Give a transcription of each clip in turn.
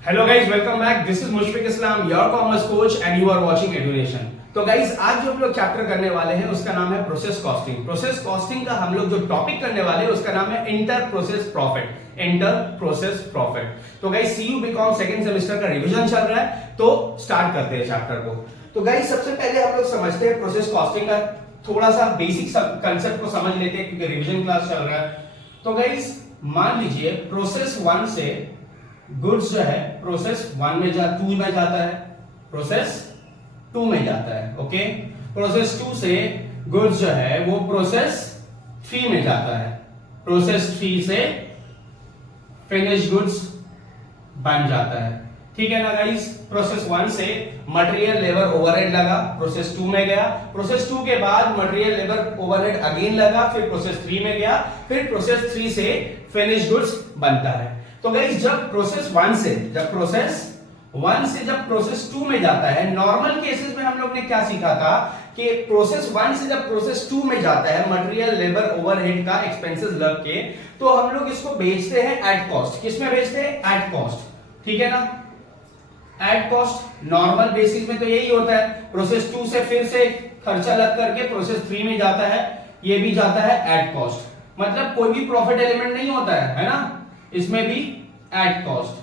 Hello guys, welcome back. This is Mushfiq Islam, your commerce coach and you are watching Edunation. तो guys आज जो हम लोग चैप्टर करने वाले हैं उसका नाम है प्रोसेस कॉस्टिंग। प्रोसेस कॉस्टिंग का हम लोग जो टॉपिक करने वाले हैं उसका नाम है inter process profit. Inter process profit. तो guys CU BCom second semester का रिवीजन चल रहा है, तो स्टार्ट करते हैं चैप्टर को। तो गाइज सबसे पहले हम लोग समझते हैं प्रोसेस कॉस्टिंग का थोड़ा सा बेसिक कंसेप्ट को समझ लेते हैं क्योंकि रिवीजन क्लास चल रहा है। तो गाइज मान लीजिए प्रोसेस 1 से गुड्स जो है प्रोसेस 1 में 2 में जाता है, प्रोसेस 2 में जाता है। ओके, प्रोसेस 2 से गुड्स जो है वो प्रोसेस 3 में जाता है, प्रोसेस 3 से फिनिश गुड्स बन जाता है। ठीक है ना गाइस। प्रोसेस 1 से मटेरियल लेबर ओवरहेड लगा, प्रोसेस 2 में गया, प्रोसेस 2 के बाद मटेरियल लेबर ओवरहेड अगेन लगा, फिर प्रोसेस 3 में गया, फिर प्रोसेस 3 से फिनिश गुड्स बनता है। तो गाइस जब प्रोसेस 1 से जब प्रोसेस 2 में जाता है, नॉर्मल केसेस में हम लोग ने क्या सीखा था कि प्रोसेस 1 से जब प्रोसेस 2 में जाता है मटेरियल लेबर ओवरहेड का एक्सपेंसेस लग के, तो हम लोग इसको बेचते हैं एट कॉस्ट। किसमें बेचते हैं? At cost. ठीक है ना, एट कॉस्ट। नॉर्मल बेसिस में तो यही होता है, प्रोसेस 2 से फिर से खर्चा लग करके प्रोसेस 3 में जाता है, ये भी जाता है एट कॉस्ट। मतलब कोई भी प्रॉफिट एलिमेंट नहीं होता है ना, इसमें भी एट कॉस्ट।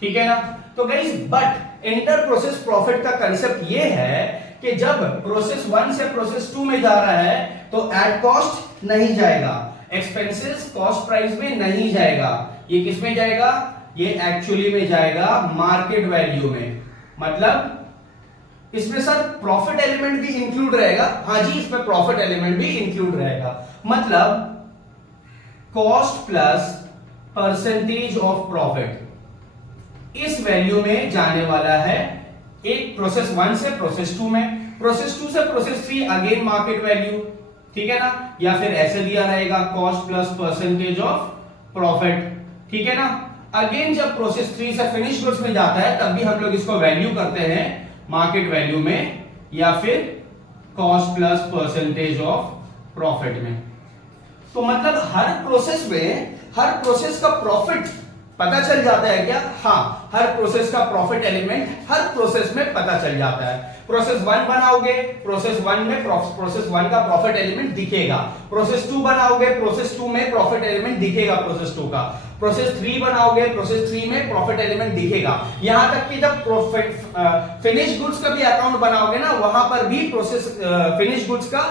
ठीक है ना। तो guys but inter process profit का कंसेप्ट ये है कि जब प्रोसेस 1 से प्रोसेस 2 में जा रहा है तो एट कॉस्ट नहीं जाएगा, एक्सपेंसेस कॉस्ट प्राइस में नहीं जाएगा, ये किस में जाएगा? ये एक्चुअली में जाएगा मार्केट वैल्यू में। मतलब इसमें सर प्रॉफिट एलिमेंट भी इंक्लूड रहेगा। हाँ जी, इसमें प्रॉफिट एलिमेंट भी इंक्लूड रहेगा। मतलब cost plus percentage of profit इस वैल्यू में जाने वाला है। एक प्रोसेस 1 से प्रोसेस 2 में, प्रोसेस 2 से प्रोसेस 3 अगेन मार्केट वैल्यू। ठीक है ना, या फिर ऐसे दिया रहेगा cost plus percentage of profit. ठीक है ना। अगेन जब प्रोसेस 3 से फिनिश गुड्स में जाता है तब भी हम लोग इसको वैल्यू करते हैं मार्केट वैल्यू में या फिर cost plus percentage of profit में। तो मतलब हर प्रोसेस का प्रॉफिट पता चल जाता है क्या? हाँ, हर प्रोसेस का प्रॉफिट एलिमेंट हर प्रोसेस में पता चल जाता है। प्रोसेस 1 बनाओगे, प्रोसेस 1 में प्रोसेस 1 का प्रॉफिट एलिमेंट दिखेगा। प्रोसेस 2 बनाओगे, प्रोसेस 2 में प्रॉफिट एलिमेंट दिखेगा प्रोसेस 2 का। प्रोसेस 3 बनाओगे, प्रोसेस 3 में प्रॉफिट एलिमेंट दिखेगा। यहां तक कि जब फिनिश गुड्स का भी अकाउंट बनाओगे ना, वहां पर भी प्रोसेस फिनिश गुड्स का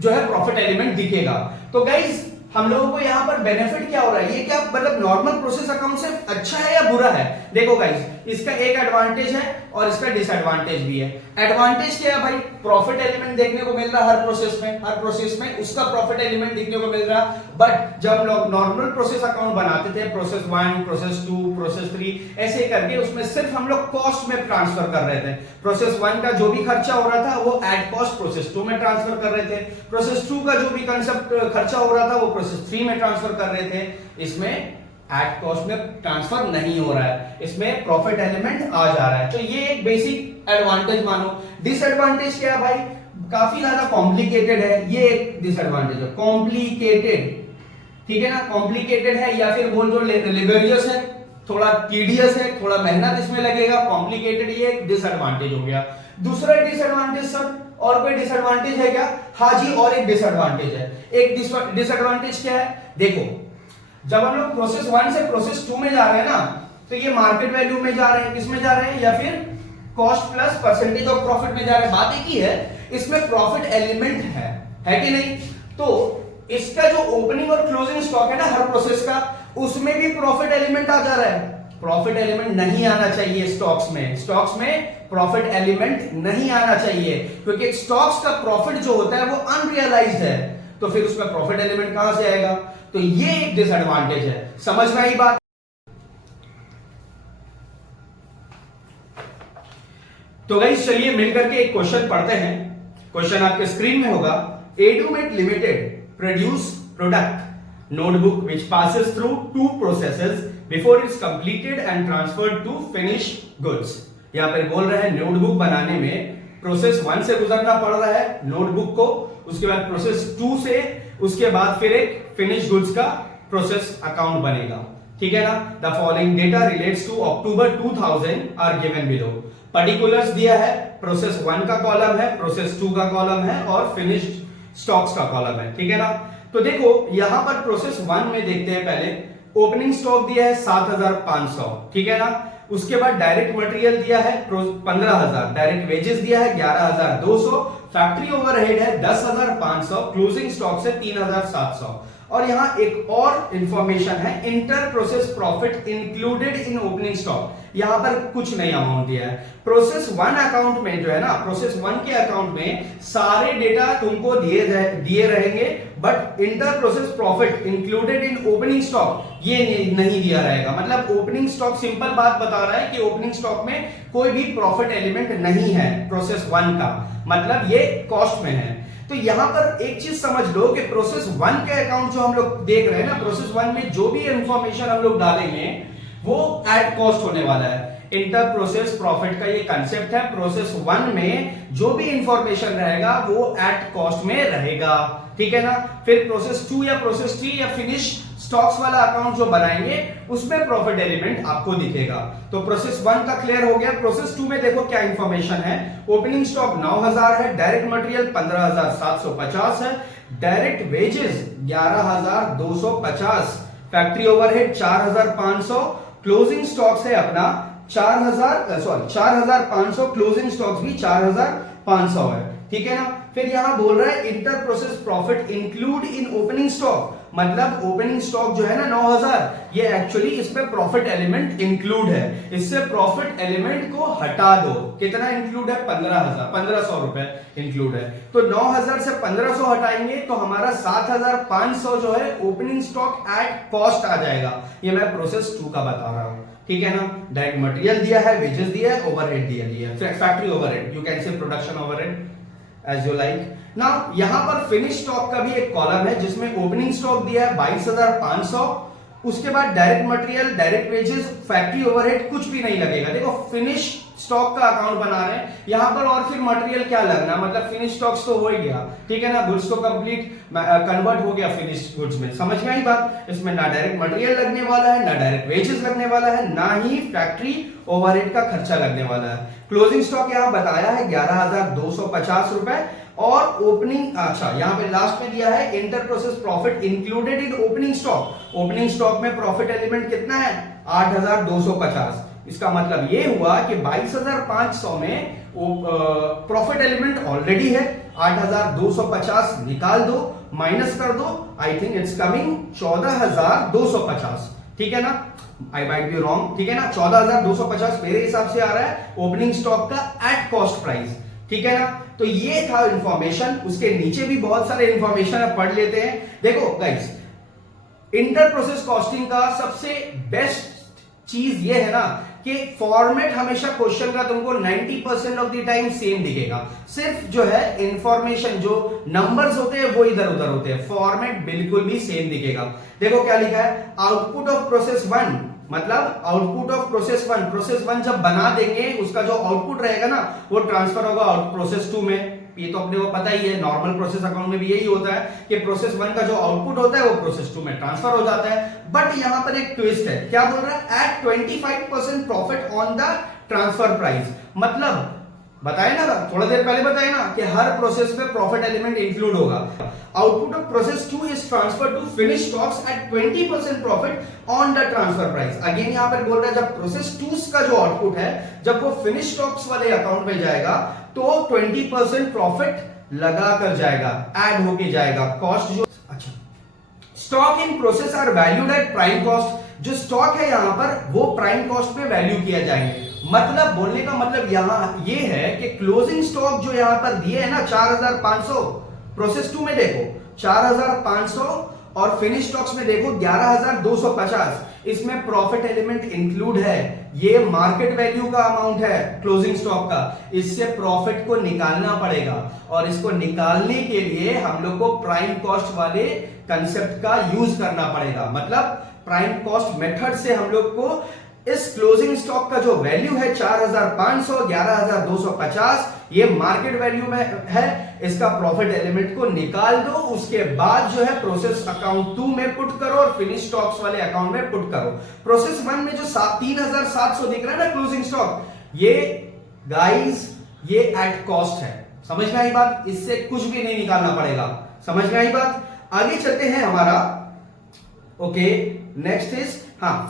जो है प्रॉफिट एलिमेंट दिखेगा। तो गाइज हम लोगों को यहां पर बेनिफिट क्या हो रहा है? ये क्या मतलब नॉर्मल प्रोसेस अकाउंट से अच्छा है या बुरा है? देखो गाइस, इसका एक एडवांटेज है और इसका डिसएडवांटेज भी है। एडवांटेज क्या है भाई? प्रॉफिट एलिमेंट देखने को मिल रहा है हर प्रोसेस में उसका प्रॉफिट एलिमेंट देखने को मिल रहा। बट जब लोग नॉर्मल प्रोसेस अकाउंट बनाते थे, प्रोसेस 1, प्रोसेस 2, प्रोसेस 3 ऐसे करके, उसमें सिर्फ हम लोग कॉस्ट में ट्रांसफर कर रहे थे। प्रोसेस 1 का जो भी खर्चा हो रहा था वो एट कॉस्ट प्रोसेस 2 में ट्रांसफर कर रहे थे। प्रोसेस 2 का जो भी कंसेप्ट खर्चा हो रहा था वो प्रोसेस 3 में ट्रांसफर कर रहे थे। इसमें एट कॉस्ट में ट्रांसफर नहीं हो रहा है, इसमें प्रॉफिट एलिमेंट आ जा रहा है। तो ये एक बेसिक एडवांटेज मानो। डिसएडवांटेज क्या है भाई? काफी ज्यादा कॉम्प्लिकेटेड है, ये एक डिसएडवांटेज है। कॉम्प्लिकेटेड, ठीक है ना, कॉम्प्लिकेटेड है या फिर बोल जो लेबोरियस है, थोड़ा टीडियस है, थोड़ा मेहनत इसमें लगेगा, कॉम्प्लिकेटेड, ये एक डिसएडवांटेज हो गया। दूसरा डिसएडवांटेज सर, और कोई डिसएडवांटेज है क्या? हाँ जी, और एक डिसएडवांटेज है। एक डिसएडवांटेज क्या है? देखो, जब हम लोग प्रोसेस 1 से प्रोसेस 2 में जा रहे हैं ना, तो ये मार्केट वैल्यू में जा रहे हैं, किसमें जा रहे हैं? या फिर cost plus percentage of profit में जा रहे हैं। बात एक ही है, इसमें प्रॉफिट एलिमेंट है कि नहीं? तो इसका जो ओपनिंग और क्लोजिंग स्टॉक है ना हर प्रोसेस का, उसमें भी प्रॉफिट एलिमेंट आ जा रहा है। प्रॉफिट एलिमेंट नहीं आना चाहिए स्टॉक्स में प्रॉफिट एलिमेंट नहीं आना चाहिए, क्योंकि स्टॉक्स का प्रॉफिट जो होता है वो अनरियलाइज्ड है, तो फिर उसमें प्रॉफिट एलिमेंट कहां से आएगा? तो ये एक डिसएडवांटेज है। समझ में आई बात? तो गाइस चलिए मिलकर के एक क्वेश्चन पढ़ते हैं। क्वेश्चन आपके स्क्रीन में होगा। Edumate limited produce product notebook which passes through 2 processes before it's completed and transferred to finish goods. यहां पर बोल रहे हैं नोटबुक बनाने में प्रोसेस 1 से गुजरना पड़ रहा है नोटबुक को, उसके बाद प्रोसेस 2 से, उसके बाद फिर एक फिनिश गुड्स का प्रोसेस अकाउंट बनेगा। ठीक है ना। The following data relates to October 2000 are given below. Particulars दिया है, प्रोसेस 1 का कॉलम है, प्रोसेस 2 का कॉलम है और फिनिश्ड स्टॉक्स का कॉलम है, ठीक है ना। तो देखो यहां पर प्रोसेस 1 में देखते हैं, पहले ओपनिंग स्टॉक दिया है 7500, ठीक है ना। उसके बाद डायरेक्ट मटेरियल दिया है 15000, डायरेक्ट वेजेस दिया है 11200, फैक्ट्री ओवरहेड है 10500, क्लोजिंग स्टॉक है 3700। और यहां एक और इंफॉर्मेशन है, inter process profit included in opening stock. यहां पर कुछ नहीं अमाउंट दिया है। प्रोसेस 1 अकाउंट में जो है ना, प्रोसेस 1 के अकाउंट में सारे डेटा तुमको दिए रहेंगे, but inter process profit included in opening stock ये नहीं दिया रहेगा। मतलब ओपनिंग स्टॉक, सिंपल बात बता रहा है कि ओपनिंग स्टॉक में कोई भी प्रॉफिट एलिमेंट नहीं है प्रोसेस 1 का, मतलब ये कॉस्ट में है। तो यहां पर एक चीज समझ लो कि प्रोसेस 1 के अकाउंट जो हम लोग देख रहे हैं ना, प्रोसेस 1 में जो भी इंफॉर्मेशन हम लोग डालेंगे वो एट कॉस्ट होने वाला है। इंटर प्रोसेस प्रॉफिट का ये कंसेप्ट है, प्रोसेस 1 में जो भी इंफॉर्मेशन रहेगा वो एट कॉस्ट में रहेगा, ठीक है ना। फिर प्रोसेस 2 या प्रोसेस 3 या फिनिश स्टॉक्स वाला अकाउंट जो बनाएंगे उसमें प्रॉफिट एलिमेंट आपको दिखेगा। तो प्रोसेस 1 का क्लियर हो गया। प्रोसेस 2 में देखो क्या इंफॉर्मेशन है। ओपनिंग स्टॉक 9000 है, डायरेक्ट मटेरियल 15750 है, direct wages 11250, factory overhead 4500, closing stocks है अपना 4500, क्लोजिंग स्टॉक्स भी 4500 है, ठीक है ना। फिर यहां बोल रहा है inter process profit include in opening stock, मतलब ओपनिंग स्टॉक जो है ना 9000, ये एक्चुअली इसमें प्रॉफिट एलिमेंट इंक्लूड है। इससे प्रॉफिट एलिमेंट को हटा दो। कितना इंक्लूड है? 1500 रुपए इंक्लूड है। तो 9000 से 1500 हटाएंगे तो हमारा 7500 जो है ओपनिंग स्टॉक एट कॉस्ट आ जाएगा। ये मैं प्रोसेस 2 का बता रहा हूं, ठीक है ना। डायरेक्ट मटेरियल दिया है, वेजेस दिया है, ओवरहेड दिया है, factory overhead, you can say production overhead as you like. Now यहां पर फिनिश स्टॉक का भी एक कॉलम है जिसमें ओपनिंग स्टॉक दिया है 22500, उसके बाद direct material, direct wages, factory overhead कुछ भी नहीं लगेगा। देखो फिनिश स्टॉक का अकाउंट बना रहे हैं यहां पर, और फिर मटेरियल क्या लगना, मतलब फिनिश स्टॉक्स तो हो ही गया, ठीक है ना। गुड्स तो कंप्लीट कन्वर्ट हो गया फिनिश गुड्स में, समझ में आई बात। इसमें ना डायरेक्ट मटेरियल लगने वाला है, ना डायरेक्ट वेजेस लगने वाला है, ना ही फैक्ट्री ओवरहेड का खर्चा लगने वाला है। क्लोजिंग स्टॉक यहां बताया है 11250 रुपए, और ओपनिंग, अच्छा यहां पे लास्ट में दिया है inter process profit included in opening stock. Opening stock में प्रॉफिट एलिमेंट कितना है? 8250। इसका मतलब ये हुआ कि 22500 में प्रॉफिट एलिमेंट ऑलरेडी है, 8250 निकाल दो, माइनस कर दो, आई थिंक इट्स कमिंग 14250, ठीक है ना। आई माइट बी रॉन्ग, ठीक है ना। 14250 मेरे हिसाब से आ रहा है ओपनिंग स्टॉक का एट कॉस्ट प्राइस, ठीक है ना। तो ये था इंफॉर्मेशन। उसके नीचे भी बहुत सारे इंफॉर्मेशन है, पढ़ लेते हैं। देखो गाइस, इंटर प्रोसेस कॉस्टिंग का सबसे बेस्ट चीज ये है ना कि फॉर्मेट हमेशा क्वेश्चन का तुमको 90% ऑफ द टाइम सेम दिखेगा। सिर्फ जो है इंफॉर्मेशन, जो नंबर्स होते हैं वो इधर उधर होते हैं, फॉर्मेट बिल्कुल भी सेम दिखेगा। देखो क्या लिखा है, आउटपुट ऑफ प्रोसेस 1, मतलब आउटपुट ऑफ प्रोसेस 1, प्रोसेस 1 जब बना देंगे उसका जो आउटपुट रहेगा ना वो ट्रांसफर होगा प्रोसेस 2 में। ये तो अपने को पता ही है, नॉर्मल प्रोसेस अकाउंट में भी यही होता है कि प्रोसेस 1 का जो आउटपुट होता है वो प्रोसेस 2 में ट्रांसफर हो जाता है। बट यहां पर एक ट्विस्ट है, क्या बोल रहा है, at 25% profit on the transfer price. मतलब बताए ना, थोड़ा देर पहले बताए ना कि हर प्रोसेस में प्रॉफिट एलिमेंट इंक्लूड होगा। Output of process 2 is transfer to finish stocks at 20% profit on the transfer price. Again यहां पर बोल रहा है जब प्रोसेस 2 का जो आउटपुट है जब वो फिनिश स्टॉक्स वाले अकाउंट में जाएगा तो 20% प्रॉफिट लगा कर जाएगा, ऐड होके जाएगा कॉस्ट जो। अच्छा, stock in process are valued at prime cost. जो स्टॉक है यहां पर वो प्राइम कॉस्ट पे वैल्यू किया जाएंगे। मतलब बोलने का मतलब यहां ये है कि क्लोजिंग स्टॉक जो यहां पर दिए है ना 4500, प्रोसेस 2 में देखो 4500 और फिनिश स्टॉक्स में देखो 11250, इसमें प्रॉफिट एलिमेंट इंक्लूड है। ये मार्केट वैल्यू का अमाउंट है क्लोजिंग स्टॉक का, इससे प्रॉफिट को निकालना पड़ेगा और इसको निकालने के लिए हम लोग को प्राइम कॉस्ट वाले कंसेप्ट का यूज करना पड़ेगा। मतलब प्राइम कॉस्ट मेथड से हम लोग को इस क्लोजिंग स्टॉक का जो वैल्यू है 4500, 11250, ये मार्केट वैल्यू में है, इसका प्रॉफिट एलिमेंट को निकाल दो, उसके बाद जो है प्रोसेस अकाउंट 2 में पुट करो और फिनिश स्टॉक्स वाले अकाउंट में पुट करो। प्रोसेस 1 में जो 3700 दिख रहा है ना क्लोजिंग स्टॉक, ये गाइस ये एट कॉस्ट है। समझ में आई बात? इससे कुछ भी नहीं निकालना पड़ेगा। समझ में आई बात? आगे चलते हैं हमारा। Okay, next is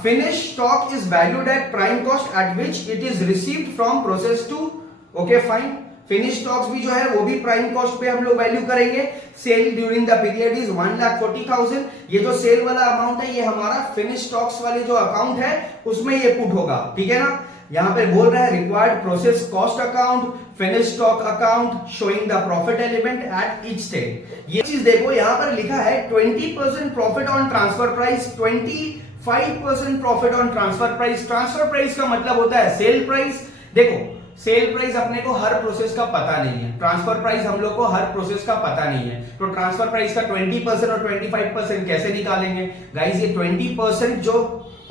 finish stock is valued at prime cost at which it is received from process 2। Okay fine, finish stocks भी जो है वो भी प्राइम कॉस्ट पे हम लोग वैल्यू करेंगे। Sale during the period is 1,40,000। ये जो सेल वाला अमाउंट है ये हमारा फिनिश स्टॉक्स वाले जो अकाउंट है उसमें ये पुट होगा। ठीक है ना? यहां पे बोल रहा है required process cost account, finish stock account showing the profit element at each stage. ये चीज देखो, यहां पर लिखा है 20% profit on transfer price, 25% profit on transfer price. Transfer price का मतलब होता है सेल प्राइस। देखो, सेल प्राइस अपने को हर प्रोसेस का पता नहीं है, ट्रांसफर प्राइस हम लोग को हर प्रोसेस का पता नहीं है, तो ट्रांसफर प्राइस का 20% और 25% कैसे निकालेंगे गाइस? ये 20% जो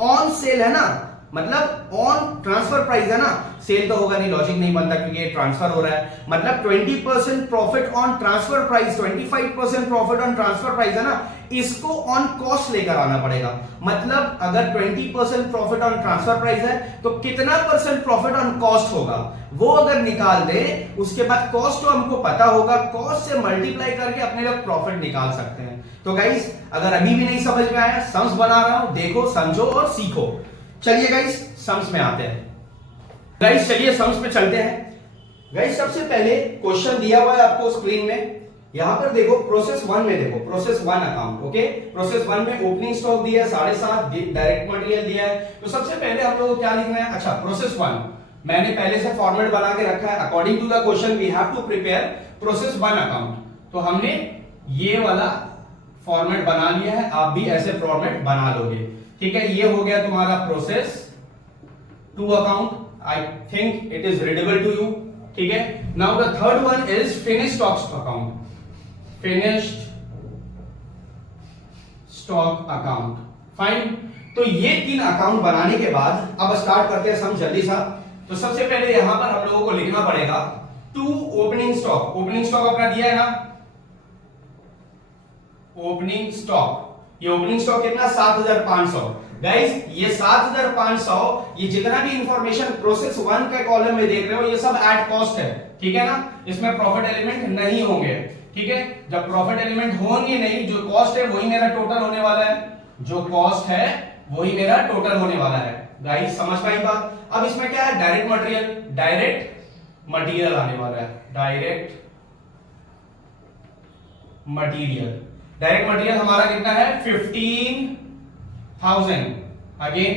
ऑन सेल है ना, मतलब ऑन ट्रांसफर प्राइस है ना, सेल तो होगा नहीं, लॉजिक नहीं बनता क्योंकि ये ट्रांसफर हो रहा है। मतलब 20% profit on transfer price, 25% profit on transfer price है ना, इसको ऑन कॉस्ट लेकर आना पड़ेगा। मतलब अगर 20% प्रॉफिट ऑन ट्रांसफर प्राइस है तो कितना परसेंट प्रॉफिट ऑन कॉस्ट होगा वो अगर निकाल दे, उसके बाद कॉस्ट तो हमको पता होगा, कॉस्ट से मल्टीप्लाई करके अपने लोग प्रॉफिट निकाल सकते हैं। तो गाइस अगर अभी भी नहीं समझ में आया, सम्स बना रहा हूं, देखो, समझो और सीखो। चलिए गाइस सम्स में आते हैं। गाइस चलिए सम्स पे चलते हैं। गाइस सबसे पहले क्वेश्चन दिया हुआ है आपको स्क्रीन में, यहां पर देखो प्रोसेस 1 में, देखो प्रोसेस 1 अकाउंट। ओके, प्रोसेस 1 में ओपनिंग स्टॉक दिया है 7.5, डायरेक्ट मटेरियल दिया है। तो सबसे पहले हम लोग को क्या लिखना है? अच्छा, प्रोसेस 1 मैंने पहले से फॉर्मेट बना के रखा है। According to the question we have to prepare process 1 account. तो हमने ये वाला फॉर्मेट बना लिया है, आप भी ऐसे फॉर्मेट बना लोगे। ठीक है, ये हो गया तुम्हारा process 2 account. I think it is readable to you. ठीक है, now the third one is finish stocks account, finished stock account. Fine, तो ये 3 अकाउंट बनाने के बाद अब स्टार्ट करते हैं सम जल्दी सा। तो सबसे पहले यहां पर हम लोगों को लिखना पड़ेगा 2 ओपनिंग स्टॉक। ओपनिंग स्टॉक अपना दिया है ना, ओपनिंग स्टॉक, ये ओपनिंग स्टॉक कितना? 7,500। गाइस ये 7,500, ये जितना भी इंफॉर्मेशन प्रोसेस 1 के कॉलम में देख रहे हो ये सब एट कॉस्ट है। ठीक है ना, इसमें प्रॉफिट एलिमेंट नहीं होंगे। ठीक है, जब प्रॉफिट एलिमेंट होंगे नहीं, जो कॉस्ट है वही मेरा टोटल होने वाला है, जो कॉस्ट है वही मेरा टोटल होने वाला है। गाइस समझ पाई बात? अब इसमें क्या है? डायरेक्ट मटेरियल, डायरेक्ट मटेरियल आने वाला है, डायरेक्ट मटेरियल। डायरेक्ट मटेरियल हमारा कितना है? 15,000, अगेन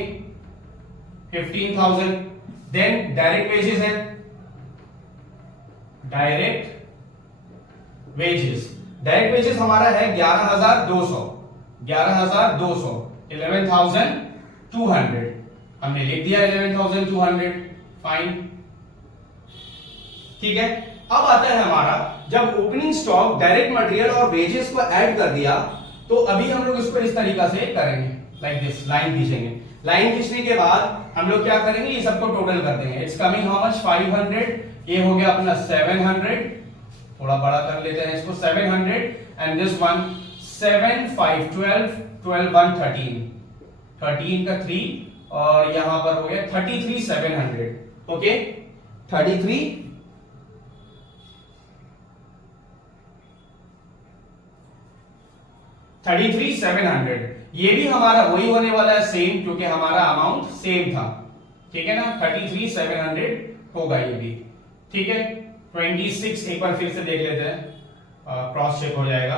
15,000। देन डायरेक्ट वेजेस है, डायरेक्ट वेजेस, डायरेक्ट वेजेस हमारा है 11,200, 11,200, हमने लिख दिया 11,200। फाइन, ठीक है। अब आता है हमारा, जब ओपनिंग स्टॉक, डायरेक्ट मटेरियल और वेजेस को ऐड कर दिया तो अभी हम लोग इसको इस तरीका से करेंगे, लाइक दिस, लाइन खींचेंगे। लाइन खींचने के बाद हम लोग क्या करेंगे? ये सबको टोटल कर देंगे। It's coming how much? 500। ये हो गया अपना 700, थोड़ा बड़ा कर लेते हैं इसको, 700। एंड दिस वन 7 5 12 12 1 13, 13 का 3 और यहां पर हो गया 33,700। ओके, 33,700। ये भी हमारा वही होने वाला है, सेम, क्योंकि हमारा अमाउंट सेम था। ठीक है ना, 33,700 होगा ये भी। ठीक है, 26 एक बार फिर से देख लेते हैं, क्रॉस चेक हो जाएगा।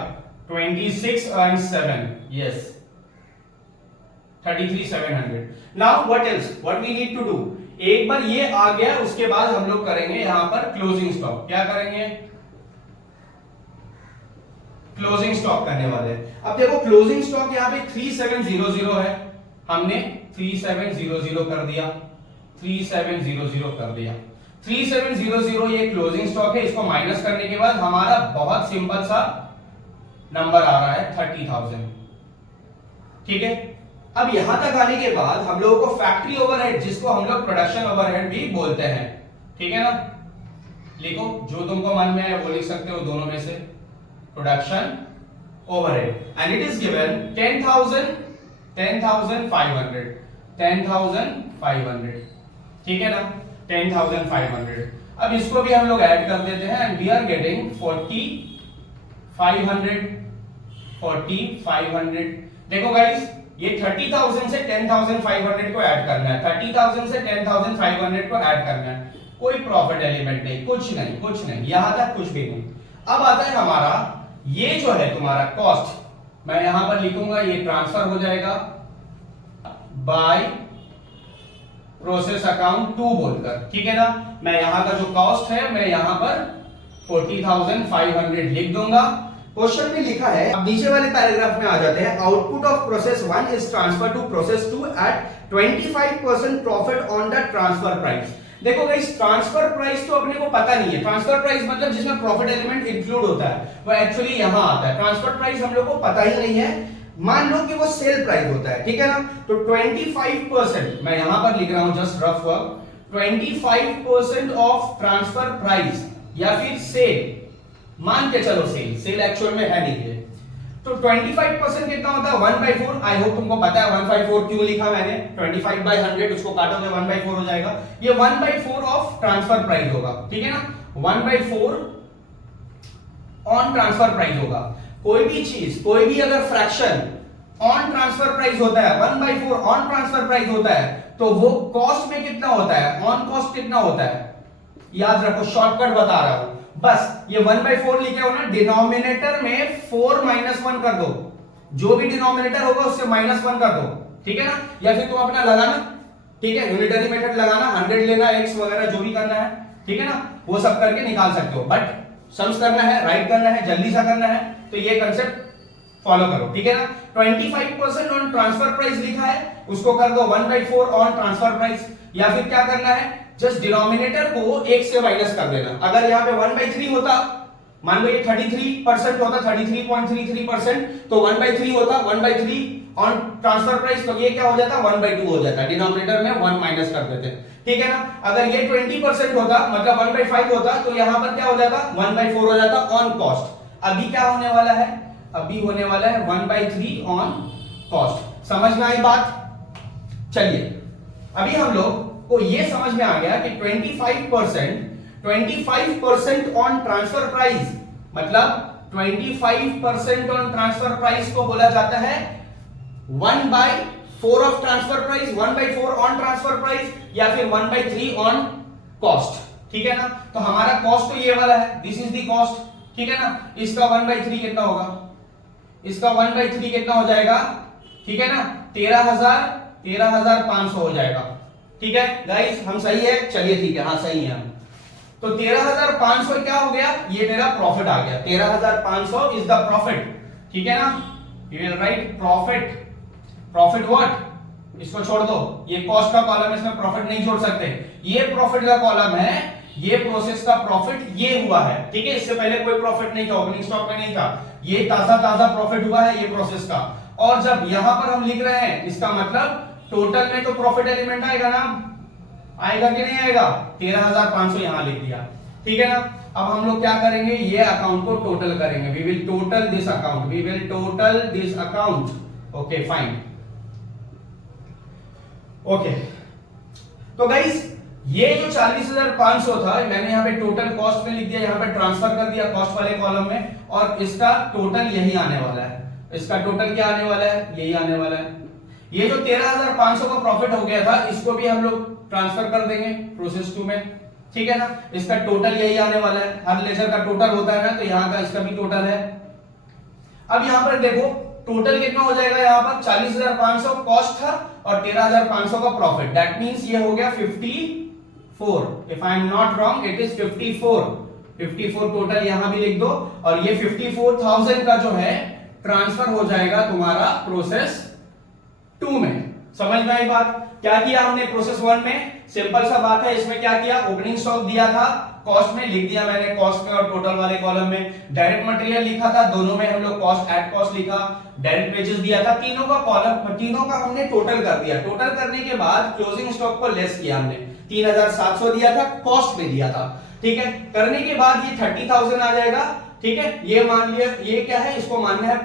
26 and 7, yes, 33,700। Now what else, what we need to do? एक बार ये आ गया, उसके बाद हम लोग करेंगे यहां पर क्लोजिंग स्टॉक। क्या करेंगे? क्लोजिंग स्टॉक करने वाले हैं। अब देखो क्लोजिंग स्टॉक यहां पे 3700 है, हमने 3700 कर दिया, 3700 कर दिया। 3700 ये क्लोजिंग स्टॉक है, इसको माइनस करने के बाद हमारा बहुत सिंपल सा नंबर आ रहा है 30,000। ठीक है, अब यहां तक आने के बाद हम लोगों को फैक्ट्री ओवरहेड, जिसको हम लोग प्रोडक्शन ओवरहेड भी बोलते हैं, ठीक है ना, लिखो जो तुमको मन में है वो लिख सकते हो दोनों में से, production overhead, and it is given 10,500, ठीक है ना, 10,500। अब इसको भी हम लोग ऐड कर देते हैं एंड वी आर गेटिंग 4,500। देखो गाइस, ये 30,000 से 10,500 को ऐड करना है, 30,000 से 10,500 को ऐड करना है, कोई प्रॉफिट एलिमेंट नहीं, कुछ नहीं, यहां तक कुछ भी नहीं। अब आता है हमारा ये जो है तुम्हारा कॉस्ट, मैं यहां पर लिखूंगा, ये ट्रांसफर हो जाएगा बाय प्रोसेस अकाउंट 2 बोलकर, ठीक है ना। मैं यहां का जो कॉस्ट है मैं यहां पर 40,500 लिख दूंगा। क्वेश्चन में लिखा है, अब नीचे वाले पैराग्राफ में आ जाते हैं, output of process 1 is transfer to process 2 at 25% profit on the transfer price. देखो गाइस, ट्रांसफर प्राइस तो अपने को पता नहीं है, ट्रांसफर प्राइस मतलब जिसमें प्रॉफिट एलिमेंट इंक्लूड होता है वो एक्चुअली यहां आता है। ट्रांसफर प्राइस हम लोग को पता ही नहीं है, मान लो कि वो सेल प्राइस होता है, ठीक है ना। तो 25% मैं यहां पर लिख रहा हूं just rough work, 25% of transfer price या फिर सेल, मान के चलो सेल एक्चुअल में है नहीं है, तो 25% कितना होता है 1/4। आई होप तुमको पता है 1/4 क्यों लिखा मैंने, 25/100 उसको काटोगे 1/4 हो जाएगा, ये 1/4 ऑफ ट्रांसफर प्राइस होगा, ठीक है ना, 1/4 ऑन ट्रांसफर प्राइस होगा। कोई भी चीज, कोई भी अगर फ्रैक्शन ऑन ट्रांसफर प्राइस होता है, 1/4 ऑन ट्रांसफर प्राइस होता है, तो वो कॉस्ट में कितना होता है, ऑन कॉस्ट कितना होता है, याद रखो, शॉर्टकट बता रहा हूं, बस ये 1/4 लिखे हो ना, डिनोमिनेटर में 4 - 1 कर दो, जो भी डिनोमिनेटर होगा उससे -1 कर दो, ठीक है ना, या फिर तुम अपना लगाना, ठीक है, यूनिटरी मेथड लगाना, 100 लेना, x वगैरह जो भी करना है, ठीक है ना, वो सब करके निकाल सकते हो, बट सम्स करना है, राइट करना है, जल्दी सा करना है, तो ये कंसेप्ट फॉलो करो, ठीक है ना। 25% ऑन ट्रांसफर प्राइस लिखा है, उसको कर दो 1/4 ऑन ट्रांसफर प्राइस, या फिर क्या करना है, जस्ट डिनोमिनेटर को 1 से माइनस कर देना। अगर यहाँ पे 1/3 होता, मान लो ये 33% होता, 33.33%, तो 1/3 होता, 1/3 ऑन ट्रांसफर प्राइस, तो ये क्या हो जाता, 1/2 हो जाता, डिनोमिनेटर में 1 माइनस कर देते, ठीक है ना। अगर ये 20% होता, मतलब 1/5 होता, तो यहां पर क्या हो जाता, 1/4 हो जाता ऑन कॉस्ट। अभी क्या होने वाला है, अभी होने वाला है 1/3 ऑन कॉस्ट। समझ में आई बात? चलिए, अभी हम लोग को ये समझ में आ गया कि 25% ऑन ट्रांसफर प्राइस, मतलब 25% ऑन ट्रांसफर प्राइस को बोला जाता है 1/4 of transfer price, 1/4 on transfer price, या फिर 1/3 ऑन कॉस्ट, ठीक है ना। तो हमारा कॉस्ट तो ये वाला है, दिस इज द कॉस्ट, ठीक है ना। इसका 1/3 कितना होगा, इसका 1/3 कितना हो जाएगा, ठीक है ना, 13,500 हो जाएगा, ठीक है गाइस, हम सही है, चलिए ठीक है, हाँ सही है हम। तो 13,500 क्या हो गया, ये मेरा प्रॉफिट आ गया, 13,500 इज द प्रॉफिट, ठीक है ना। You will write profit what, इसको छोड़ दो, ये कॉस्ट का कॉलम है, इसमें प्रॉफिट नहीं जोड़ सकते, ये प्रॉफिट का कॉलम है, ये प्रोसेस का प्रॉफिट ये हुआ है, ठीक है। इससे पहले कोई प्रॉफिट नहीं था, ओपनिंग स्टॉक में नहीं था, ये ताजा प्रॉफिट हुआ है ये प्रोसेस का। और जब यहां पर हम लिख रहे हैं, इसका मतलब टोटल में तो प्रॉफिट एलिमेंट आएगा ना, आएगा कि नहीं आएगा, 13,500 यहां लिख दिया, ठीक है ना। अब हम लोग क्या करेंगे, ये अकाउंट को टोटल करेंगे, we will total this account, okay fine, okay. तो गाइस, ये जो 40,500 था, मैंने यहाँ पे टोटल कॉस्ट में लिख दिया, यहाँ पे ट्रांसफर कर दिया कॉस्ट वाले कॉलम में, और इसका टोटल यही आने वाला है, इसका टोटल क्या आने वाला है, यही आने वाला है। ये जो 13,500 का प्रॉफिट हो गया था, इसको भी हम लोग ट्रांसफर कर देंगे प्रोसेस 2 में, ठीक है ना। इसका टोटल यही आने वाला है, हर लेजर का टोटल होता है ना, तो यहाँ का इसका भी टोटल है। अब यहाँ पर देखो टोटल कितना हो जाएगा, यहाँ पर 40,500 कॉस्ट था और 13,500 का प्रॉफिट, दैट मींस ये हो गया 54, if I am not wrong it is 54 total यहां भी लिख दो, और ये 54,000 का जो है ट्रांसफर हो जाएगा तुम्हारा प्रोसेस 2 में। समझ में आई बात? क्या किया हमने प्रोसेस 1 में, सिंपल सा बात है, इसमें क्या किया, ओपनिंग स्टॉक दिया था, कॉस्ट में लिख दिया मैंने, कॉस्ट में और टोटल वाले कॉलम में डायरेक्ट मटेरियल लिखा था, दोनों में हम लोग कॉस्ट एट कॉस्ट लिखा, डायरेक्ट वेजेस दिया था, तीनों का कॉलम, तीनों का हमने टोटल कर दिया। टोटल करने के बाद क्लोजिंग स्टॉक को लेस किया हमने, 3,700 दिया था, कॉस्ट में दिया था, ठीक है, करने के बाद ये 30,000 आ जाएगा। ठीक है, ये मान लिया, ये क्या है, इसको मानना है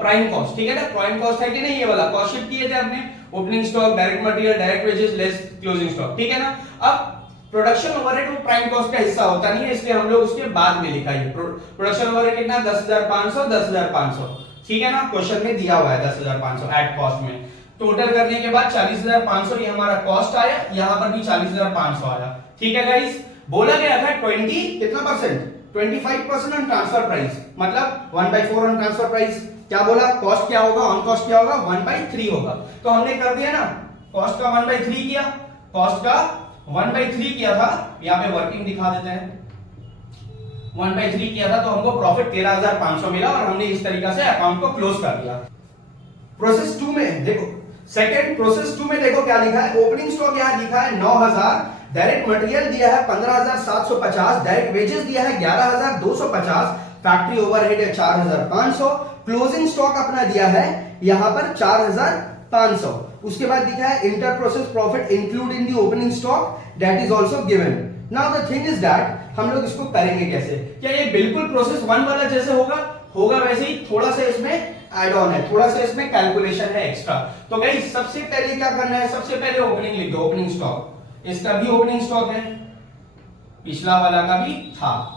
प्राइम कॉस्ट। ठीक है ना, प्राइम कॉस्ट है कि नहीं, ये वाला कॉस्ट शिफ्ट किए थे आपने, opening stock, direct material, direct wages less closing stock. ठीक है ना, अब प्रोडक्शन ओवरहेड वो प्राइम कॉस्ट का हिस्सा होता नहीं है, इसलिए हम लोग उसके बाद में लिखा है। प्रोडक्शन ओवरहेड कितना, 10,500, 10,500। ठीक है ना, क्वेश्चन में दिया हुआ है 10,500 एट कॉस्ट में। टोटल करने के बाद 40,500 ये हमारा कॉस्ट आया, यहां पर भी 40,500 आया। ठीक है गाइस, बोला गया था 20 कितना परसेंट, 25% ऑन ट्रांसफर प्राइस, मतलब 1/4 ऑन ट्रांसफर प्राइस। क्या बोला, कॉस्ट क्या होगा, ऑन कॉस्ट क्या होगा, 1/3 होगा। तो हमने कर दिया ना, कॉस्ट का 1/3 किया, कॉस्ट का 1/3 किया था, यहां पे वर्किंग दिखा देते हैं, 1/3 किया था, तो हमको प्रॉफिट 13,500 मिला और हमने इस तरीके से अकाउंट को क्लोज कर दिया। प्रोसेस 2 में देखो, सेकंड प्रोसेस 2 में देखो क्या लिखा है, ओपनिंग स्टॉक यहां लिखा है 9,000, डायरेक्ट मटेरियल दिया है 15,750, डायरेक्ट वेजेस दिया है 11,250, फैक्ट्री ओवरहेड है 4,500, क्लोजिंग स्टॉक अपना दिया है यहां पर 4,500। उसके बाद दिखा है inter process profit include in the opening stock, that is also given. Now the thing is that हम लोग इसको करेंगे कैसे, क्या ये बिल्कुल प्रोसेस 1 वाला जैसे होगा वैसे ही, थोड़ा सा इसमें ऐड ऑन है, थोड़ा सा इसमें कैलकुलेशन है एक्स्ट्रा। तो गाइस सबसे पहले क्या करना है, सबसे पहले ओपनिंग लिख दो, ओपनिंग स्टॉक, इसका भी ओपनिंग स्टॉक है, पिछला वाला का भी था,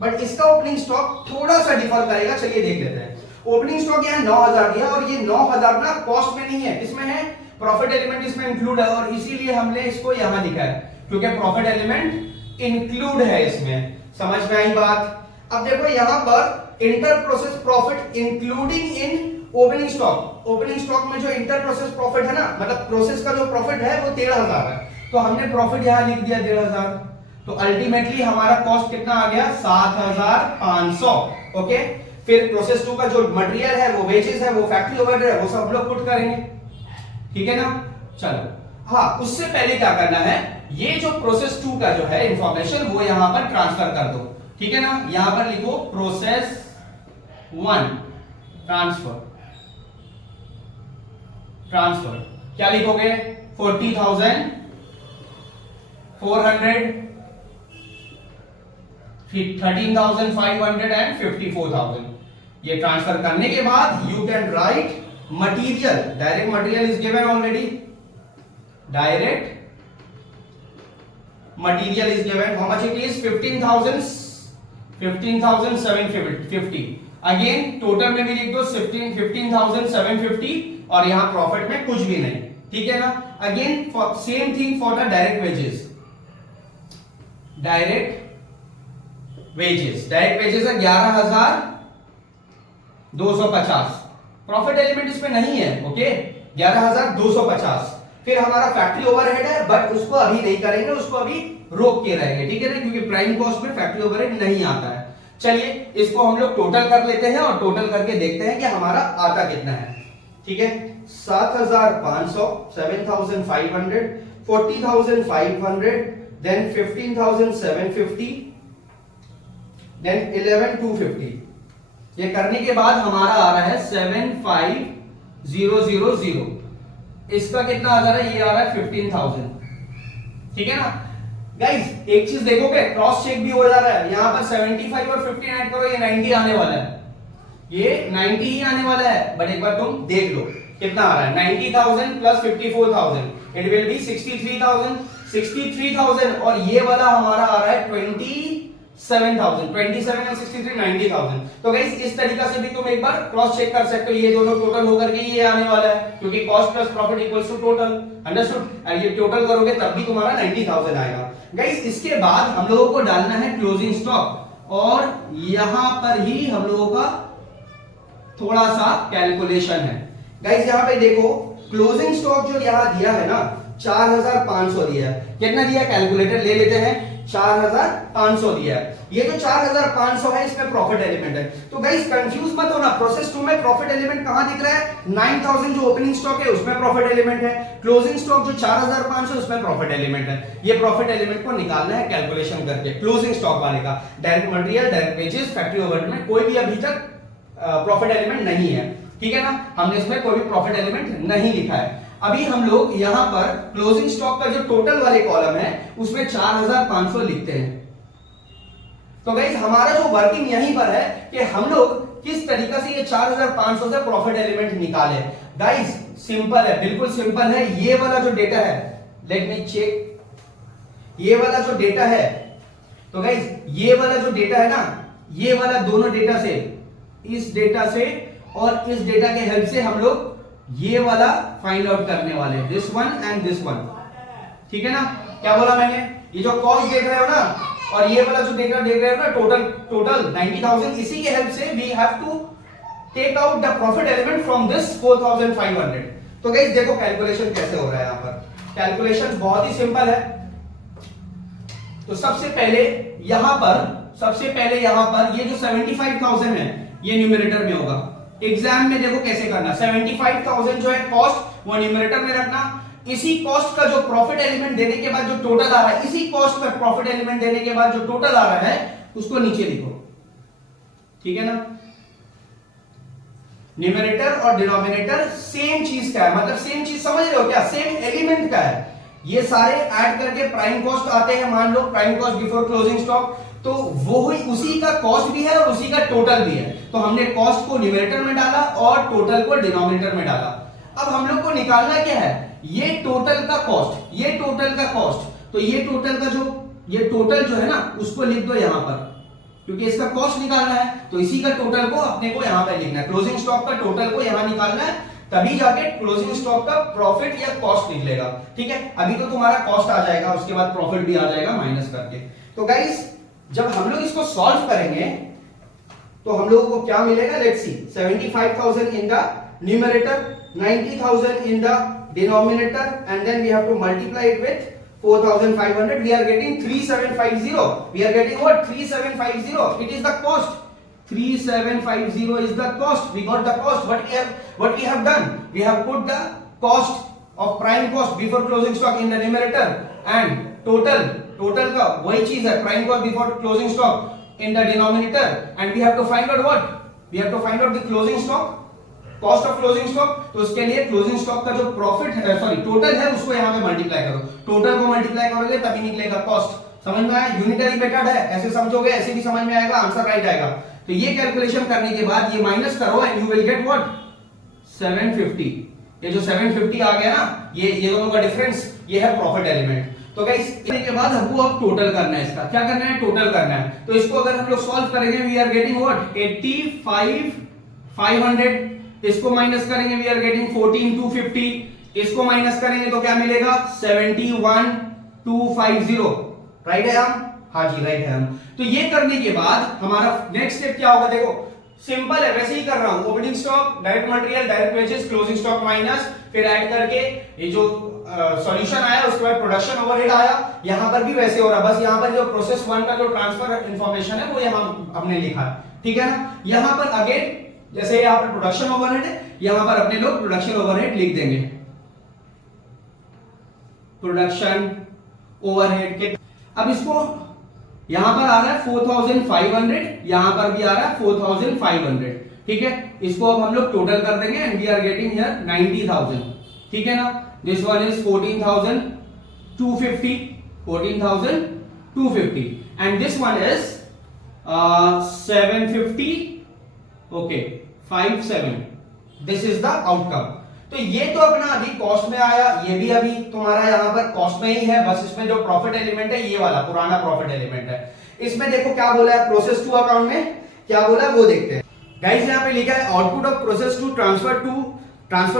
बट इसका ओपनिंग स्टॉक थोड़ा सा डिफर करेगा। चलिए देख लेते हैं। ओपनिंग स्टॉक यहां 9,000 दिया और ये 9,000 ना कॉस्ट में नहीं है, किसमें है, प्रॉफिट एलिमेंट इसमें इंक्लूड है, और इसीलिए हमने इसको यहां लिखा है क्योंकि प्रॉफिट एलिमेंट इंक्लूड है इसमें। समझ में आई बात। अब देखो यहां पर inter process profit including in opening stock, opening stock में जो इंटर प्रोसेस प्रॉफिट है ना, मतलब प्रोसेस का जो प्रॉफिट है वो 13,000 है, तो हमने प्रॉफिट यहां लिख दिया 13,000, तो अल्टीमेटली हमारा कॉस्ट कितना आ गया, 7,500। ओके, फिर प्रोसेस 2 का जो मटेरियल है, वो वेजेस है, वो फैक्ट्री ओवरहेड है, वो सब लोग पुट करेंगे। ठीक है ना, चलो हाँ, उससे पहले क्या करना है, ये जो प्रोसेस 2 का जो है इंफॉर्मेशन वो यहां पर ट्रांसफर कर दो। ठीक है ना, यहां पर लिखो प्रोसेस 1 ट्रांसफर, ट्रांसफर क्या लिखोगे, 40,400, 13,500 एंड 54,000। ये ट्रांसफर करने के बाद you can write material, direct material is given already, direct material is given, how much it is, 15,750। Again total में भी लिख दो 15,750 और यहां प्रॉफिट में कुछ भी नहीं। ठीक है ना, again same thing for the direct wages, direct wages है 11,250, प्रॉफिट एलिमेंट इसमें नहीं है। ओके, 11,250। फिर हमारा फैक्ट्री ओवरहेड है, बट उसको अभी नहीं करेंगे, उसको अभी रोक के रहेंगे। ठीक है ना, क्योंकि प्राइम कॉस्ट में फैक्ट्री ओवरहेड नहीं आता है। चलिए इसको हम लोग टोटल कर लेते हैं और टोटल करके देखते हैं कि हमारा आता कितना है। ठीक है, 7,500, 7,500, 40,500, देन 15,750, देन 11,250। ये करने के बाद हमारा आ रहा है 7,5,000। इसका कितना आ रहा है, ये आ रहा है 15,000। ठीक है ना गाइस, एक चीज देखोगे, क्रॉस चेक भी हो जा रहा है, यहां पर 75 और 15 ऐड करो, ये 90 आने वाला है, ये 90 ही आने वाला है। बट एक बार तुम देख लो कितना आ रहा है, 90,000 प्लस 54,000, इट विल बी 63,000, 63,000, और ये वाला हमारा आ रहा है 27,000, 27 और 63, 90,000। तो गाइस इस तरीका से भी तुम एक बार क्रॉस चेक कर सकते हो, ये दोनों टोटल होकर के ये आने वाला है, क्योंकि cost plus profit equals to total. Understood, ये टोटल करोगे तब भी तुम्हारा 90,000 आएगा। गाइस इसके बाद हम लोगों को डालना है क्लोजिंग स्टॉक, और यहां पर ही हम लोगों का थोड़ा सा कैलकुलेशन है। गाइस यहां पे देखो, क्लोजिंग स्टॉक जो यहां दिया है ना, 4,500 दिया है, कितना दिया, कैलकुलेटर ले लेते हैं, 4,500 दिया है। ये जो 4,500 है इसमें प्रॉफिट एलिमेंट है। तो गाइस कंफ्यूज मत होना, प्रोसेस 2 में प्रॉफिट एलिमेंट कहां दिख रहा है, 9,000 जो ओपनिंग स्टॉक है उसमें प्रॉफिट एलिमेंट है, क्लोजिंग स्टॉक जो 4,500 उसमें प्रॉफिट एलिमेंट है। ये प्रॉफिट एलिमेंट को निकालना है कैलकुलेशन करके, क्लोजिंग स्टॉक वाले का। Direct material, direct wages, factory overhead में कोई भी अभी तक प्रॉफिट एलिमेंट नहीं है। ठीक है ना, हमने इसमें कोई भी प्रॉफिट एलिमेंट नहीं लिखा है। अभी हम लोग यहां पर क्लोजिंग स्टॉक का जो टोटल वाले कॉलम है उसमें 4,500 लिखते हैं। तो गाइस हमारा जो वर्किंग यहीं पर है कि हम लोग किस तरीके से ये 4500 से प्रॉफिट एलिमेंट निकाले। गाइस सिंपल है, बिल्कुल सिंपल है। ये वाला जो डेटा है, लेट मी चेक, ये वाला जो डेटा है, तो गाइस ये वाला जो डेटा है ना, ये वाला दोनों डेटा से, इस डेटा से और इस डेटा के हेल्प से हम लोग ये वाला फाइंड आउट करने वाले हैं, this one and this one. ठीक है ना, क्या बोला मैंने, ये जो कॉस्ट देख रहे हो ना और ये वाला जो डेटा देख रहे हो ना, टोटल 90,000, इसी के हेल्प से we have to take out the profit element from this 4500। तो गाइस देखो कैलकुलेशन कैसे हो रहा है। यहां पर कैलकुलेशन बहुत ही सिंपल है। तो सबसे पहले यहां पर ये जो 75,000 है ये न्यूमरेटर में होगा। एग्जाम में देखो कैसे करना, 75,000 जो है कॉस्ट वो न्यूमरेटर में रखना, इसी कॉस्ट का जो प्रॉफिट एलिमेंट देने के बाद जो टोटल आ रहा है, इसी कॉस्ट का प्रॉफिट एलिमेंट देने के बाद जो टोटल आ रहा है उसको नीचे लिखो। ठीक है ना, न्यूमरेटर और डिनोमिनेटर सेम चीज का है, मतलब सेम चीज समझ रहे हो क्या, सेम एलिमेंट का है। ये सारे ऐड करके प्राइम कॉस्ट आते हैं, मान लो prime cost before closing stock, तो वो ही उसी का कॉस्ट भी है और उसी का टोटल भी है। तो हमने कॉस्ट को न्यूमरेटर में डाला और टोटल को डिनोमिनेटर में डाला। अब हम लोग को निकालना क्या है, ये टोटल का कॉस्ट, ये टोटल का कॉस्ट, तो ये टोटल का ये टोटल जो है ना उसको लिख दो यहां पर, क्योंकि इसका कॉस्ट निकालना है तो इसी का टोटल को अपने को यहां पर लिखना है। क्लोजिंग स्टॉक का टोटल को यहां निकालना है, तभी जाके क्लोजिंग स्टॉक का प्रॉफिट या कॉस्ट निकलेगा। ठीक है, अभी तो तुम्हारा कॉस्ट आ जाएगा, उसके बाद प्रॉफिट भी आ जाएगा माइनस करके। तो गाइस जब हम लोग इसको सॉल्व करेंगे तो हम लोगों को क्या मिलेगा, let's see, 75,000 in the numerator, 90,000 in the denominator, and then we have to multiply it with 4,500. We are getting 3,750. We are getting what? 3,750. It is the cost. 3,750 is the cost. We got the cost. What we have done? We have put the cost of prime cost before closing stock in the numerator and total का वही चीज है, prime cost before closing stock in the denominator, and we have to find out what? We have to find out the closing stock, cost of closing stock. तो उसके लिए closing stock का जो profit है, सॉरी टोटल है, उसको यहां पे मल्टीप्लाई करो, टोटल को मल्टीप्लाई करोगे तभी निकलेगा कॉस्ट। समझ में आया, यूनिटरी मेथड है, ऐसे समझोगे ऐसे भी समझ में आएगा, आंसर राइट आएगा। तो ये कैलकुलेशन करने के बाद ये माइनस करो and you will get what, 750। ये जो 750 आ गया ना, ये दोनों का डिफरेंस, ये है प्रॉफिट एलिमेंट। तो गाइस इसके बाद हमको अब टोटल करना है, इसका क्या करना है, टोटल करना है। तो इसको अगर हम लोग सॉल्व करेंगे, वी आर गेटिंग व्हाट, 85,500, इसको माइनस करेंगे वी आर गेटिंग 14,250, इसको माइनस करेंगे तो क्या मिलेगा, 71,250। राइट है हम, हाँ जी राइट है हम। तो ये करने के बाद हमारा नेक्स्ट स्टेप क्या होगा, देखो सिंपल है, वैसे ही कर रहा हूं, opening stock, direct material, direct wages, closing stock minus, फिर ऐड करके ये जो सॉल्यूशन आया उसके बाद प्रोडक्शन ओवरहेड आया। यहां पर भी वैसे हो रहा, बस यहां पर जो प्रोसेस 1 का जो ट्रांसफर इंफॉर्मेशन है वो यहां हमने लिखा। ठीक है ना, यहां पर अगेन जैसे यहां पर प्रोडक्शन ओवरहेड है, यहां पर अपने लोग प्रोडक्शन ओवरहेड लिख देंगे, प्रोडक्शन ओवरहेड के। अब इसको यहां पर आ रहा है 4,500, यहां पर भी आ रहा है 4,500। ठीक है, इसको अब हम लोग टोटल कर देंगे and we are getting here 90,000। ठीक है ना, this one is 14,250, 14,250 and this one is 750, okay 57। This is the outcome. तो ये तो अपना अभी कॉस्ट में आया, ये भी अभी तुम्हारा यहां पर कॉस्ट में ही है, बस इसमें जो प्रॉफिट एलिमेंट है ये वाला पुराना प्रॉफिट एलिमेंट है। इसमें देखो क्या बोला है, प्रोसेस 2 अकाउंट में क्या बोला है वो देखते हैं। गाइस यहां पे लिखा है output of process 2 transfer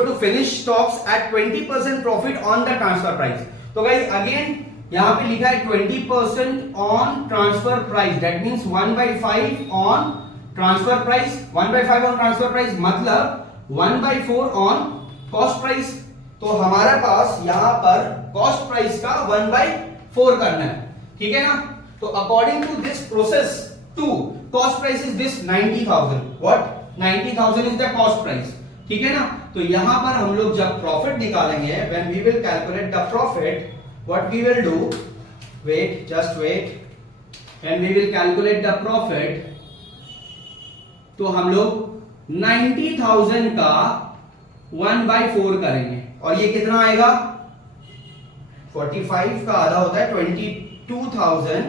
to finish stocks at 20% profit on the transfer price. तो गाइस अगेन यहां पे लिखा है 20% on transfer price, that means 1/5 on transfer price, 1/5 on transfer price मतलब 1/4 ऑन कॉस्ट प्राइस। तो हमारे पास यहां पर कॉस्ट प्राइस का 1/4 करना है। ठीक है ना, तो according to this process 2 cost price is this 90,000, what 90,000 is the cost price. ठीक है ना, तो यहां पर हम लोग जब प्रॉफिट निकालेंगे, when we will calculate the profit, what we will do, wait just wait, when we will calculate the profit तो हम लोग 90,000 का 1/4 करेंगे और ये कितना आएगा, 45 का आधा होता है 22,000,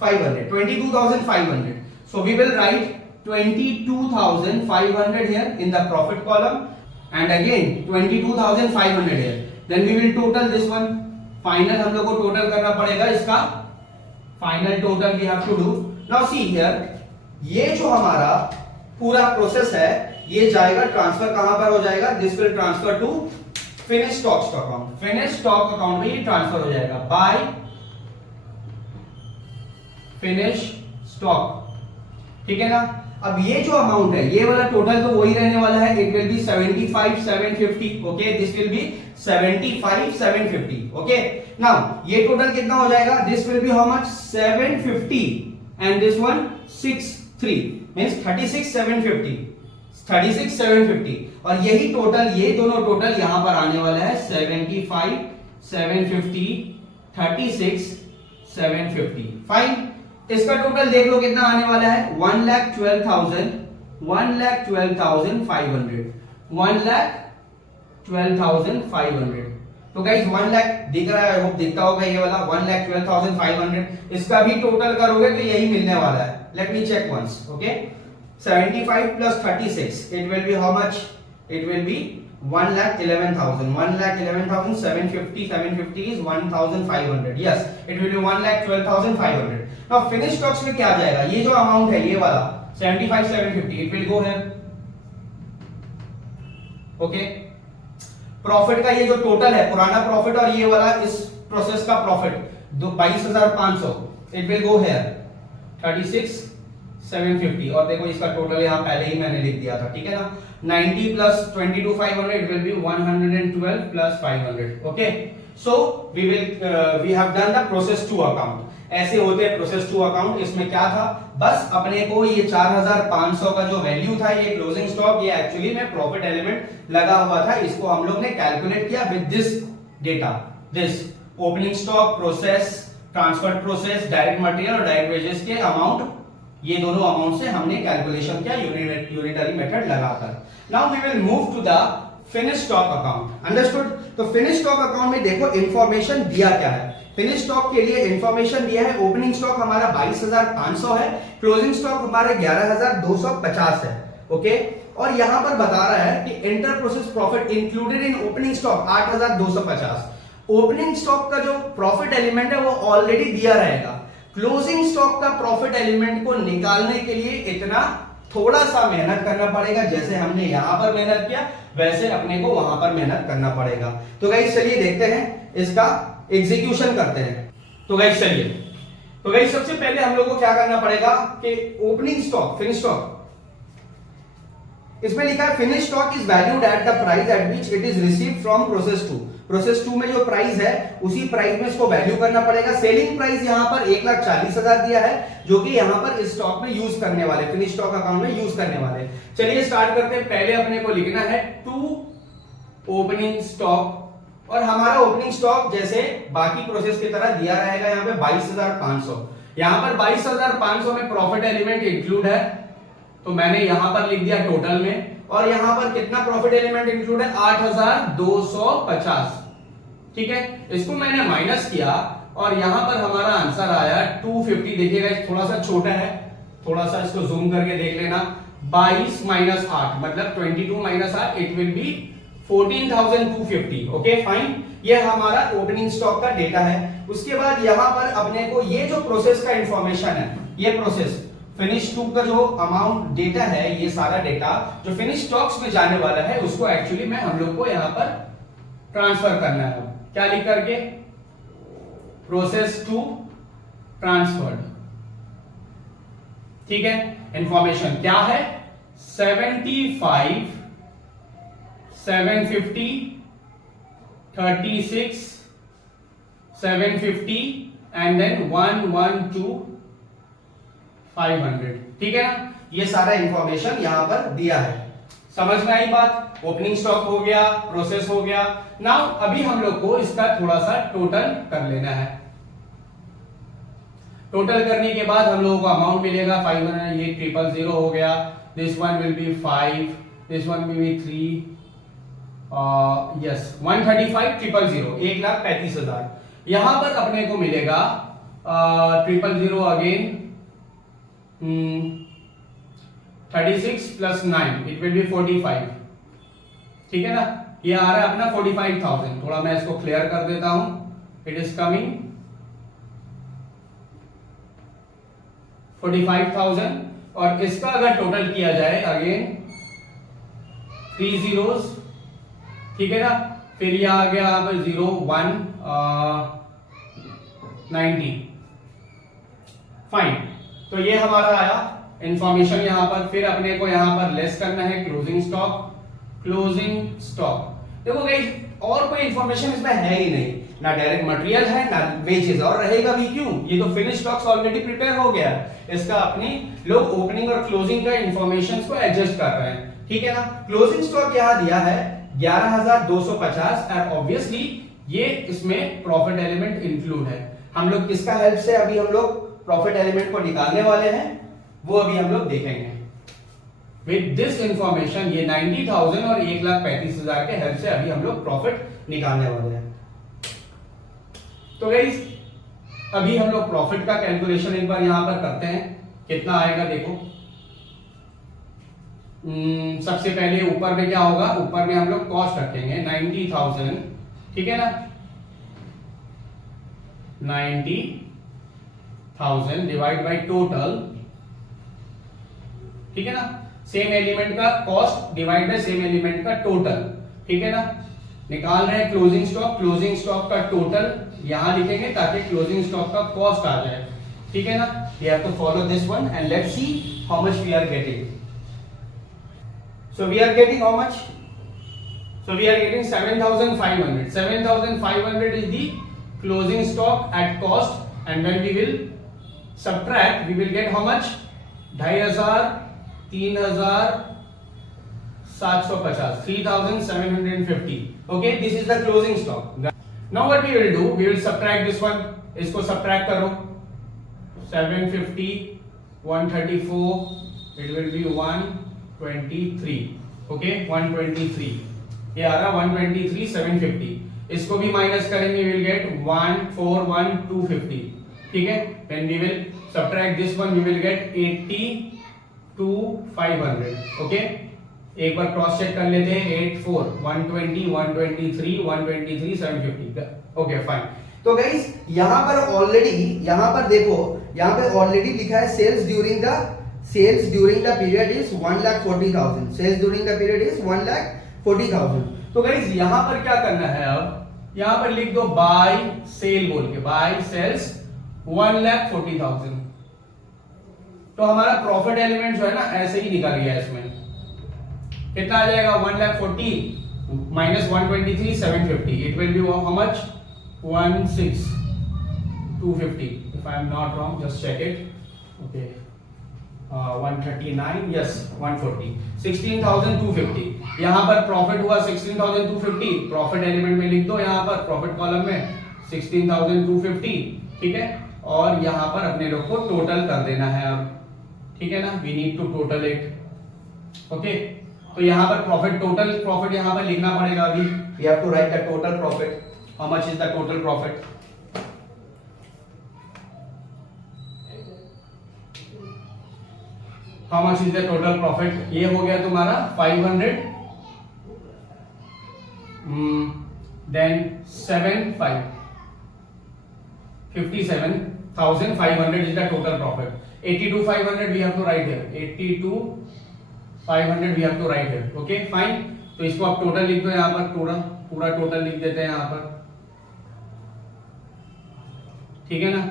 22,500. So we will write 22,500 here in the profit column and again 22,500 here. Then we will total this one. Final हम लोग को टोटल करना पड़ेगा इसका. Final total we have to do. Now see here, ये जो हमारा पूरा प्रोसेस है ये जाएगा ट्रांसफर कहां पर हो जाएगा? This will transfer to finish stock account. Finish stock account में ये ट्रांसफर हो जाएगा बाय फिनिश स्टॉक. ठीक है ना. अब ये जो अमाउंट है ये वाला टोटल तो वही रहने वाला है. It will be 75,750. Okay, this will be 75,750. Okay, now ये टोटल कितना हो जाएगा? This will be how much? 750 and this one 63 means 36,750. 36,750 और यही टोटल, ये दोनों टोटल यहां पर आने वाला है 75,750 36,750. फाइन. इसका टोटल देख लो कितना आने वाला है? 1,12,500. 1,12,500. तो गाइस 1 लाख दिख रहा है, आई होप दिखता होगा ये वाला 1,12,500. इसका भी टोटल करोगे तो यही मिलने वाला है. Let me check once. Okay, 75 plus 36, it will be how much? It will be 1,11,000. 1,11,750. 750 is 1,500. Yes, it will be 1,12,500. Now finished stocks में क्या आ जाएगा? ये जो अमाउंट है ये वाला 75,750, it will go here. Okay, profit का ये जो टोटल है पुराना प्रॉफिट और ये वाला इस प्रोसेस का profit 22,500, it will go here 36,750. और देखो इसका टोटल यहाँ पहले ही मैंने लिख दिया था. ठीक है ना. 90 plus 22,500 it will be 112 plus 500. Okay, so we have done the process 2 account. ऐसे होते हैं प्रोसेस 2 अकाउंट. इसमें क्या था? बस अपने को ये 4,500 का जो वैल्यू था ये क्लोजिंग स्टॉक, ये एक्चुअली में प्रॉफिट एलिमेंट लगा हुआ था. इसको हम लोग ने कैलकुलेट किया with this data. This opening stock, process, transfer process, direct material और डायरेक्ट वेजेस के अमाउंट, ये दोनों अमाउंट से हमने कैलकुलेशन किया यूनिटरी मेथड लगाकर. Now we will move to the finish stock account. Understood. तो फिनिश स्टॉक अकाउंट में देखो इंफॉर्मेशन दिया क्या है. फिनिश स्टॉक के लिए इंफॉर्मेशन दिया है. ओपनिंग स्टॉक हमारा 22,500 है. क्लोजिंग स्टॉक हमारे 11,250 है. ओके, और यहां पर बता रहा है कि inter process profit included in opening stock 8,250. Opening stock का जो प्रॉफिट एलिमेंट है वो ऑलरेडी दिया रहेगा. क्लोजिंग स्टॉक का प्रॉफिट एलिमेंट को निकालने के लिए इतना थोड़ा सा मेहनत करना पड़ेगा. जैसे हमने यहां पर मेहनत किया वैसे अपने को वहां पर मेहनत करना पड़ेगा. तो गाइस चलिए देखते हैं, इसका एग्जीक्यूशन करते हैं. तो गाइस चलिए, तो गाइस सबसे पहले हम लोग को क्या करना पड़ेगा कि ओपनिंग स्टॉक, फिनिश स्टॉक, इसमें लिखा है finish stock is valued at the price at which it is received from process 2. Process 2 में जो प्राइस है उसी प्राइस में इसको वैल्यू करना पड़ेगा. सेलिंग प्राइस यहां पर 1,40,000 दिया है जो कि यहां पर इस स्टॉक में यूज करने वाले, फिनिश स्टॉक अकाउंट में यूज करने वाले. चलिए स्टार्ट करते हैं. पहले अपने को लिखना है टू ओपनिंग स्टॉक और हमारा ओपनिंग स्टॉक जैसे बाकी प्रोसेस की तरह दिया रहेगा यहां पे 22,500. यहां पर 22,500 में प्रॉफिट एलिमेंट इंक्लूड है तो मैंने यहां पर लिख दिया टोटल में. और यहां पर कितना प्रॉफिट एलिमेंट इंक्लूड है? 8,250. ठीक है, इसको मैंने माइनस किया और यहां पर हमारा आंसर आया 250. देखिएगा थोड़ा सा छोटा है, थोड़ा सा इसको जूम करके देख लेना. 22 माइनस 8 मतलब 22 minus 8 it will be 14,250. Okay fine, ये हमारा ओपनिंग स्टॉक का डेटा है. उसके बाद यहां पर अपने को ये जो प्रोसेस का इंफॉर्मेशन है, ये प्रोसेस फिनिश 2 का जो अमाउंट डेटा है, ये सारा डेटा जो फिनिश स्टॉक्स में जाने वाला है उसको एक्चुअली में हम लोग को यहां पर ट्रांसफर करना है. क्या लिख करके? Process 2 transferred. ठीक है, इंफॉर्मेशन क्या है? 75 750 36 750 एंड देन 112 500. ठीक है ना. ये सारा इंफॉर्मेशन यहां पर दिया है. समझ में आई बात? ओपनिंग स्टॉक हो गया, प्रोसेस हो गया. नाउ अभी हम लोग को इसका थोड़ा सा टोटल कर लेना है. टोटल करने के बाद हम लोगों को अमाउंट मिलेगा 500. ये 000 हो गया. This one will be 5, this one will be 3, yes 135,000, 1,35,000. यहां पर अपने को मिलेगा 000 again 36 plus 9 it will be 45, ठीक है ना। ये आ रहा है अपना 45,000। थोड़ा मैं इसको क्लियर कर देता हूं। इट इज कमिंग 45,000 और इसका अगर टोटल किया जाए अगेन 3 zeros, ठीक है ना। फिर ये आ गया यहाँ पर 0 1 90, फाइन। तो ये हमारा आया इंफॉर्मेशन यहां पर। फिर अपने को यहां पर लेस करना है क्लोजिंग स्टॉक। क्लोजिंग स्टॉक देखो गाइस और कोई इंफॉर्मेशन इसमें है ही नहीं, ना डायरेक्ट मटेरियल है ना वेजेस, और रहेगा भी क्यों, ये तो फिनिश स्टॉक्स ऑलरेडी प्रिपेयर हो गया है। इसका अपनी लोग ओपनिंग और क्लोजिंग का इंफॉर्मेशन को एडजस्ट कर रहे हैं, ठीक है ना। क्लोजिंग स्टॉक यहां दिया है 11,250 और ऑब्वियसली ये इसमें प्रॉफिट एलिमेंट इंक्लूड है। हम लोग किसका हेल्प से अभी हम लोग प्रॉफिट एलिमेंट को निकालने वाले हैं वो अभी हम लोग देखेंगे। विद दिस इंफॉर्मेशन ये 90,000 और 1,35,000 के हेल्प से अभी हम लोग प्रॉफिट निकालने वाले हैं। तो गाइस अभी हम लोग प्रॉफिट का कैलकुलेशन एक बार यहां पर करते हैं, कितना आएगा देखो। सबसे पहले ऊपर में क्या होगा, ऊपर में हम लोग कॉस्ट रखेंगे 90,000, ठीक है ना। 90,000 डिवाइड बाय टोटल, ठीक है ना। सेम एलिमेंट का cost divide by same element का टोटल, ठीक है ना। निकाल रहे हैं क्लोजिंग स्टॉक, क्लोजिंग स्टॉक का टोटल यहां लिखेंगे ताकि क्लोजिंग स्टॉक का कॉस्ट आ जाए, ठीक है ना। We have to follow this one and let's see how much we are getting. So we are getting how much, so we are getting 7,500। 7,500 is the closing stock at cost and when we will subtract we will get how much, 2,500, 3,750, 3,750. okay, this is the closing stock. Now what we will do, we will subtract this one, इसको subtract करो 750 134, it will be 123, okay 123, ये आ रहा 123 750। इसको भी minus करेंगे we will get 141 250, ठीक है। When we will subtract this one we will get 82,500, okay। एक बार क्रॉस चेक कर लेते हैं 84 120 123 123 750, ओके फाइन। तो गाइस यहां पर ऑलरेडी, यहां पर देखो यहां पे ऑलरेडी लिखा है sales during the period is 1,40,000, sales during the period is 1,40,000। तो गाइस यहां पर क्या करना है, अब यहां पर लिख दो बाय सेल बोल के, बाय सेल्स 1,40,000। तो हमारा प्रॉफिट एलिमेंट जो है ना ऐसे ही निकल गया। इसमें कितना आ जाएगा 1,40,000 minus 123 750, it will be how much 16,250 if I am not wrong, just check it, okay 139, yes 140, 16,250। यहां पर प्रॉफिट हुआ 16,250, प्रॉफिट एलिमेंट में लिख दो यहां पर प्रॉफिट कॉलम में 16,250, ठीक है। और यहां पर अपने लोग को टोटल कर देना है अब, ठीक है ना। We need to total it, okay. तो यहां पर प्रॉफिट, टोटल प्रॉफिट यहां पर लिखना पड़ेगा अभी। We have to write the total profit, how much is the total profit. How much is the total profit, ये हो गया तुम्हारा 500, then 57,500 is the total profit. 82,500 we have to write here, 82,500 we have to write here, okay fine। तो इसको आप total लिख दो यहां पर, पूरा टोटल लिख देते हैं यहां पर, ठीक है ना।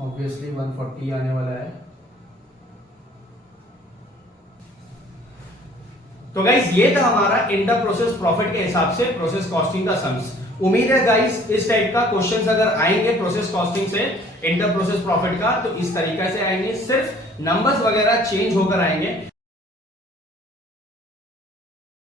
ऑब्वियसली 140 आने वाला है। तो गाइस ये था हमारा इंटर प्रोसेस प्रॉफिट के हिसाब से प्रोसेस कॉस्टिंग का सम्स। उम्मीद है गाइस इस टाइप का क्वेश्चंस अगर आएंगे प्रोसेस कॉस्टिंग से इंटर प्रोसेस प्रॉफिट का तो इस तरीके से आएंगे, सिर्फ नंबर्स वगैरह चेंज होकर आएंगे।